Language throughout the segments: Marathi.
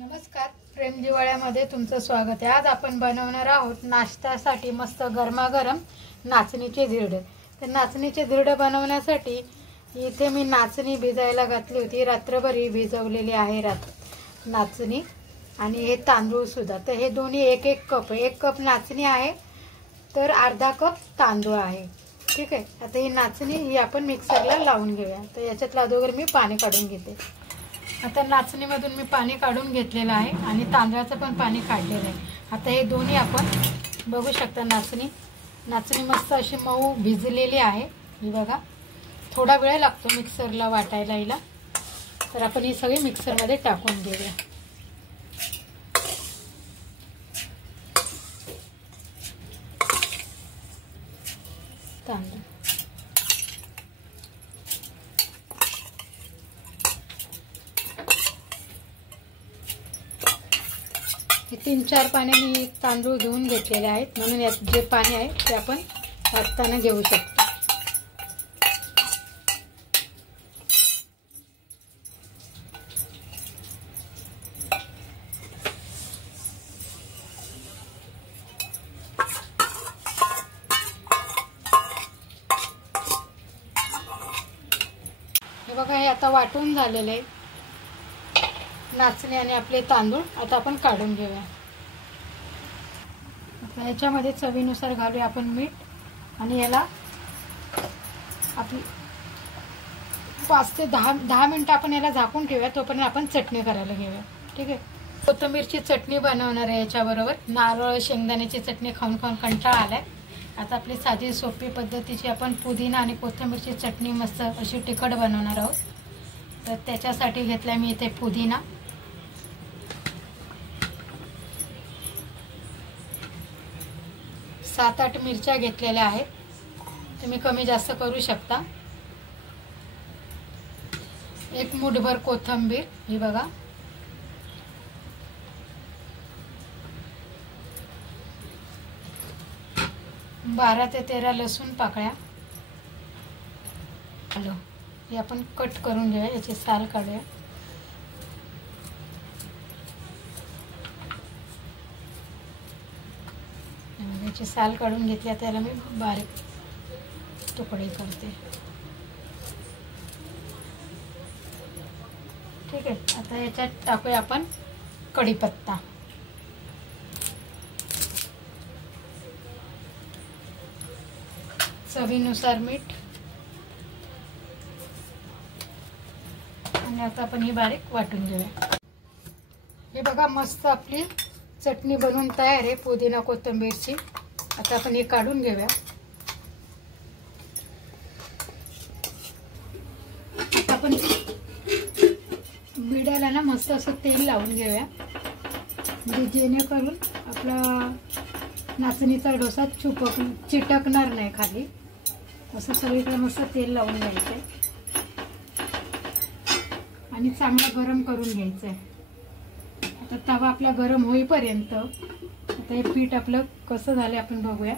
नमस्कार, प्रेम जिवाळ्यामध्ये तुमचं स्वागत आहे। आज आपण बनवणार आहोत नाश्त्यासाठी मस्त गरमागरम नाचणीचे धिरडे। तर नाचणीचे धिरडे बनवण्यासाठी इथे मी नाचणी भिजायला घातली होती, रात्रभर भिजवलेली आहे नाचणी आणि हे तांदूळ सुद्धा। तर हे दोन्ही एक एक कप, एक कप नाचणी आहे तर अर्धा कप तांदूळ आहे। ठीक आहे, आता ही नाचणी ही आपण मिक्सरला लावून घेऊया। तर याच्यातला अगोदर मी पाणी काढून घेते। आता नाचणीमधून मी पाणी काढून घेतलेलं आहे आणि तांदळाचं पण पाणी काढलेलं आहे। आता हे दोन्ही आपण बघू शकता, नाचणी मस्त अशी मऊ भिजलेली आहे। ही बघा, थोडा वेळ लागतो मिक्सरला वाटायला हिला। तर आपण ही सगळी मिक्सरमध्ये टाकून घेऊया। तांदूळ हे 3-4 पाण्याने तांदूळ धुवून घेतलेले आहेत, म्हणून यात जे पाणी आहे ते आपण टाकताना घेऊ शकतो। हे बघा, हे आता वाटून झालेले आहे नाचणी आणि आपले तांदूळ। आता आपण काढून घेऊया। आता ह्याच्यामध्ये चवीनुसार घालूया आपण मीठ आणि याला आपली 5 ते 10 मिनिटं आपण याला झाकून ठेवूया। तोपर्यंत आपण चटणी करायला घेऊया। ठीक आहे, कोथिंबीरची चटणी बनवणार आहे याच्याबरोबर। नारळ शेंगदाण्याची चटणी खाऊन खाऊन कंटाळा आलाय। आता आपली साधी सोपी पद्धतीची आपण पुदिना आणि कोथिंबीरची चटणी मस्त अशी तिखट बनवणार आहोत। तर त्याच्यासाठी घेतला मी इथे पुदिना, 7-8 मिरच्या घेतलेल्या आहेत, तुम्ही कमी जास्त करू शकता। एक मूठभर कोथिंबीर, ही बघा, बारा ते 13 लसूण पाकळ्या। हॅलो, हे आपण कट करून घेऊया, याची साल काढूया। याची साल काढून घेतली, त्याला मी बारीक तुकडे करते। ठीक आहे, आता याच्यात टाकूया आपण कढीपत्ता, चवीनुसार मीठ आणि आता आपण ही बारीक वाटून घेऊया। हे बघा, मस्त आपली चटणी बनवून तयार आहे पुदिना कोथिंबीरची। आता आपण हे काढून घेऊया। आपण बिड्याला ना मस्त असं तेल लावून घेऊया, म्हणजे जेणेकरून आपला नाचणीचा डोसा चिटकणार नाही खाली। असं सगळीकडे मस्त तेल लावून घ्यायचं आहे आणि चांगलं गरम करून घ्यायचं आहे। आता तवा आपला गरम होईपर्यंत आता हे पीठ आपलं कसं झालं आपण बघूया।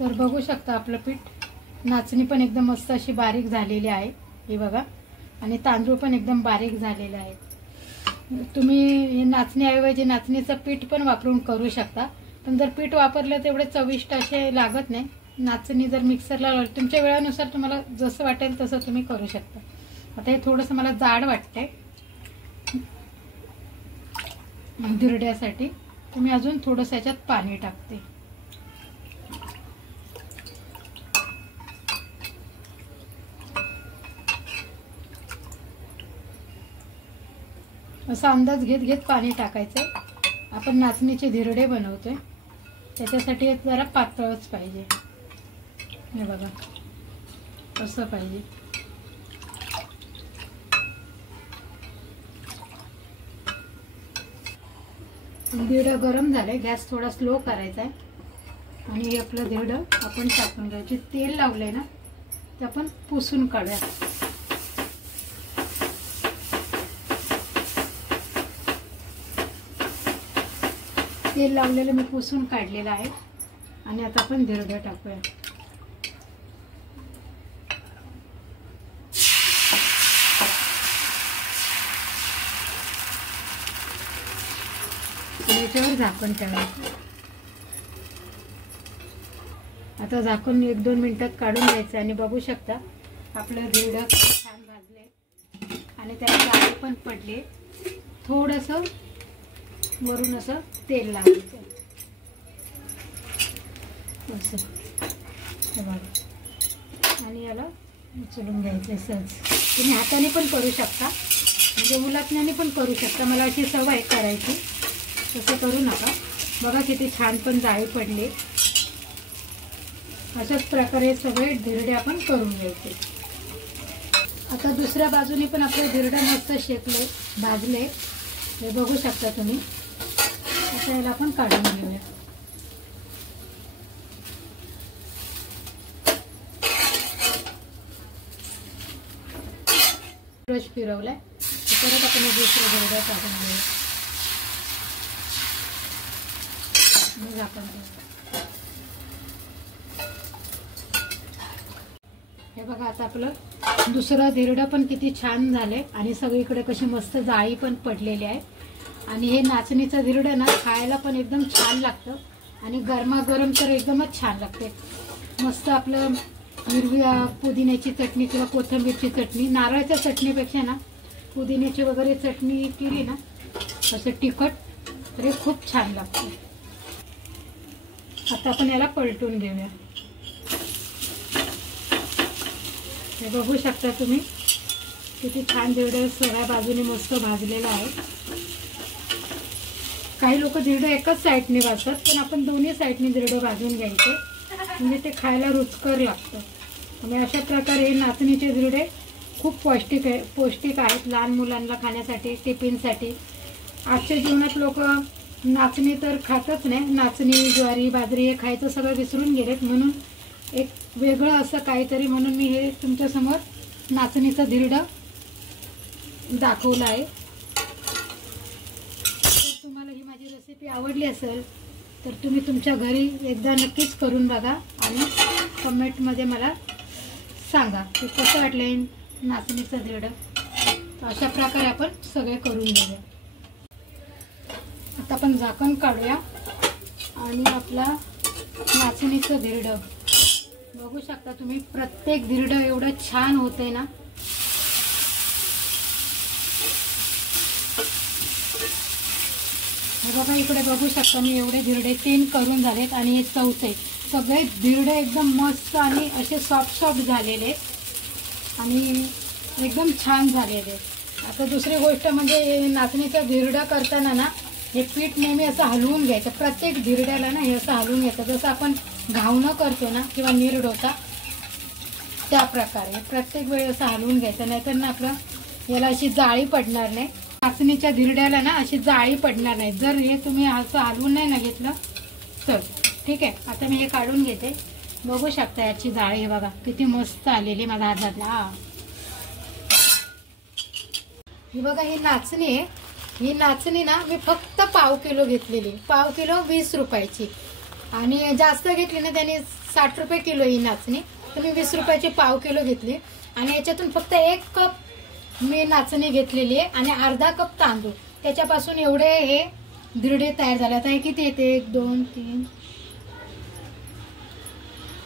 तर बघू शकता आपलं पीठ, नाचणी पण एकदम मस्त अशी बारीक झालेली आहे, हे बघा, आणि तांदूळ पण एकदम बारीक झालेले आहेत। तुम्ही नाचणीऐवजी नाचणीचं पीठ पण वापरून करू शकता, पण जर पीठ वापरलं तेवढे चविष्ट असे लागत नाही। नाचणी जर मिक्सरला लावली, तुमच्या वेळेनुसार तुम्हाला जसं वाटेल तसं तुम्ही करू शकता। आता हे थोडंसं मला जाड वाटतंय धिरड्यासाठी, तर मी अजून थोडंसं याच्यात पाणी टाकते। असा अंदाज घेत घेत पाणी टाकायचं। आपण नाचणीचे धिरडे बनवतोय, त्याच्यासाठी जरा पातळच पाहिजे। हे बघा, असं पाहिजे। धिरडं गरम झाले, गॅस थोडा स्लो करायचा आहे आणि आपलं धिरडं आपण टाकून घ्यायचे। तेल लावलंय ना, ते आपण पुसून काढूया। तेल लावलेलं मी पुसून काढलेलं आहे आणि आता आपण धिरडं टाकूया। याच्यावर झाकण ठेवायचं. आता झाकण 1-2 मिनिटात काढून घ्यायचं आणि बघू शकता आपलं धिरडं छान भाजले आणि त्याला जाळी पण पडली. थोडंसं वरून असं तेल लावायचं असं हे बघा आणि याला उचलून घ्यायचं. सहज तुम्ही हाताने पण करू शकता, म्हणजे उलटण्याने पण करू शकता. मला अशी सवय करायची, तसं करू नका. बघा किती छान पण जाळी पडली. अशाच प्रकारे सगळे धिरडे आपण करून घ्यायचे. आता दुसऱ्या बाजूने पण आपले धिरडे मस्त शेकले भाजले, हे बघू शकता तुम्ही. आता याला आपण काढून घेऊया. ब्रश फिरवलाय, परत आपण दुसरे धिरडे काढून घेऊया. मग आपण हे बघा आता आपलं दुसरं धिरडं पण किती छान झाले आणि सगळीकडे कशी मस्त जाळी पण पडलेली आहे. आणि हे नाचणीचं धिरडं ना खायला पण एकदम छान लागतं आणि गरमागरम तर एकदमच छान लागते. मस्त आपलं हिरव्या पुदिन्याची चटणी किंवा कोथिंबीरची चटणी, नारळाच्या चटणीपेक्षा ना पुदिन्याची वगैरे चटणी केली ना असं तिखट तरी खूप छान लागतं. आता आपण याला पलटून घेऊया. हे बघू शकता तुम्ही किती छान धिरडं सगळ्या बाजूने मस्त भाजलेलं आहे. काही लोक धिरडं एकाच साईडने भाजतात, पण आपण दोन्ही साईडने धिरडं भाजून घ्यायचे, म्हणजे ते खायला रुचकर लागतं. आणि अशा प्रकारे हे नाचणीचे धिरडे खूप पौष्टिक आहेत लहान मुलांना खाण्यासाठी, टिफिनसाठी. आजच्या जीवनात लोक नाचणी तर खातच नाही. नाचणी, ज्वारी, बाजरी हे खायचं सगळं विसरून गेलेत. म्हणून एक वेगळं असं काहीतरी म्हणून मी हे तुमच्यासमोर नाचणीचं धिरडं दाखवलं आहे. जर तुम्हाला ही माझी रेसिपी आवडली असेल तर तुम्ही तुमच्या घरी एकदा नक्कीच करून बघा आणि कमेंटमध्ये मला सांगा की कसं वाटलं नाचणीचं धिरडं. अशा प्रकारे आपण सगळे करून घेऊया. आता आपण झाकण काढूया आणि आपला नाचणीचं धिरडं बघू शकता तुम्ही. प्रत्येक धिरडं एवढं छान होतंय ना. बघा इकडे बघू शकता मी एवढे धिरडे 3 करून झालेत आणि हे 4थे. सगळे धिरडे एकदम मस्त आणि असे सॉफ्ट झालेले आणि एकदम छान झालेले. आता दुसरी गोष्ट म्हणजे नाचणीचं धिरडं करताना ना हे पीठ नेहमी असं हलवून घ्यायचं. प्रत्येक धिरड्याला ना हे असं हलवून घ्यायचं, जसं आपण घावणं करतो ना किंवा निर्डोसा त्या प्रकारे प्रत्येक वेळी असं हलवून घ्यायचं, नाहीतर ना आपलं याला अशी जाळी पडणार नाही. नाचणीच्या धिरड्याला ना अशी जाळी पडणार नाही जर हे तुम्ही असं हलवून नाही ना घेतलं तर. ठीक आहे, आता मी हे काढून घेते. बघू शकता याची जाळी हे बघा किती मस्त आलेली माझ्या हातातला. ही बघा ही नाचणी आहे. ही नाचणी ना मी फक्त पाव किलो घेतलेली. पाव किलो 20 रुपयाची आणि जास्त घेतली ना त्याने 60 रुपये किलो ही नाचणी. तर मी 20 रुपयाची पाव किलो घेतली आणि याच्यातून फक्त 1 कप मी नाचणी घेतलेली आहे आणि अर्धा कप तांदूळ. त्याच्यापासून एवढे हे धिरडे तयार झाले. आता हे किती येते 1 2 3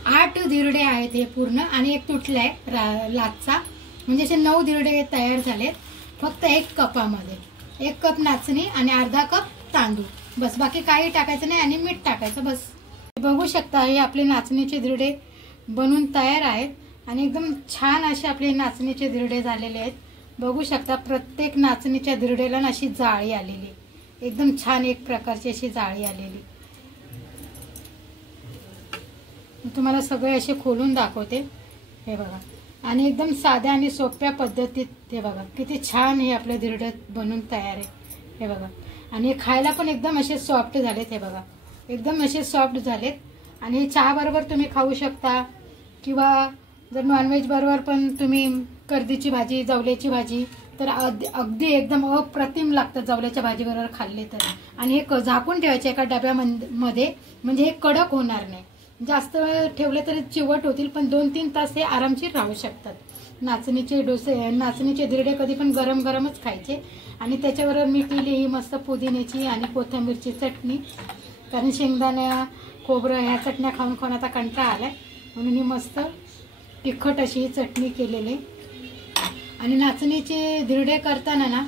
8 धिरडे आहेत हे पूर्ण आणि एक तुटलाय लाचचा, म्हणजे असे 9 धिरडे तयार झालेत फक्त 1 कपामध्ये. 1 कप नाचणी आणि अर्धा कप तांदूळ बस, बाकी काही टाकायचं नाही आणि मीठ टाकायचं बस. बघू शकता हे आपले नाचणीचे धिरडे बनून तयार आहेत आणि एकदम छान असे आपले नाचणीचे धिरडे झालेले आहेत. बघू शकता प्रत्येक नाचणीच्या धिरडेला ना अशी जाळी आलेली, एकदम छान एक प्रकारची अशी जाळी आलेली. तुम्हाला सगळे असे खोलून दाखवते हे बघा. आणि एकदम साध्या आणि सोप्या पद्धतीत हे बघा किती छान हे आपले धिरडे बनून तयार आहे हे बघा. आणि हे खायला पण एकदम असे सॉफ्ट झालेत हे बघा, एकदम असे सॉफ्ट झालेत. आणि हे चहा बरोबर तुम्ही खाऊ शकता किंवा जर नॉनव्हेज बरोबर पण तुम्ही कर्दीची भाजी, जवल्याची भाजी तर अगदी एकदम अप्रतिम लागतं जवल्याच्या भाजी बरोबर खाल्ले तर. आणि हे झाकून ठेवायचे एका डब्यामध्ये, म्हणजे हे कडक होणार नाही. जास्त वेळ ठेवले तरी चिवट होतील, पण 2-3 तास हे आरामशीर राहू शकतात. नाचणीचे डोसे, नाचणीचे धिरडे कधी पण गरम गरमच खायचे. आणि त्याच्यावर मी केली ही मस्त पुदिन्याची आणि कोथिंबीरची चटणी. कारण शेंगदाणा खोबरं ह्या चटण्या खाऊन खाऊन आता कंटाळा आलाय, म्हणून ही मस्त तिखट अशी चटणी केलेली. आणि नाचणीचे धिरडे करताना ना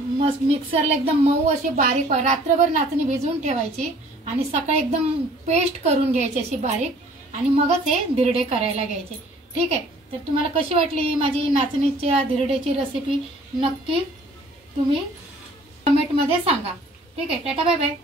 मस्त मिक्सरला एकदम मऊ अशी बारीक, रात्रभर नाचणी भिजवून ठेवायची आणि सकाळी एकदम पेस्ट करून घ्यायची अशी बारीक, आणि मगच हे धिरडे करायला घ्यायचे. ठीक आहे. तर तुम्हाला कशी वाटली माझी नाचणीच्या धिरड्याची रेसिपी नक्की तुम्ही कमेंटमध्ये सांगा. ठीक आहे. Tata bye bye.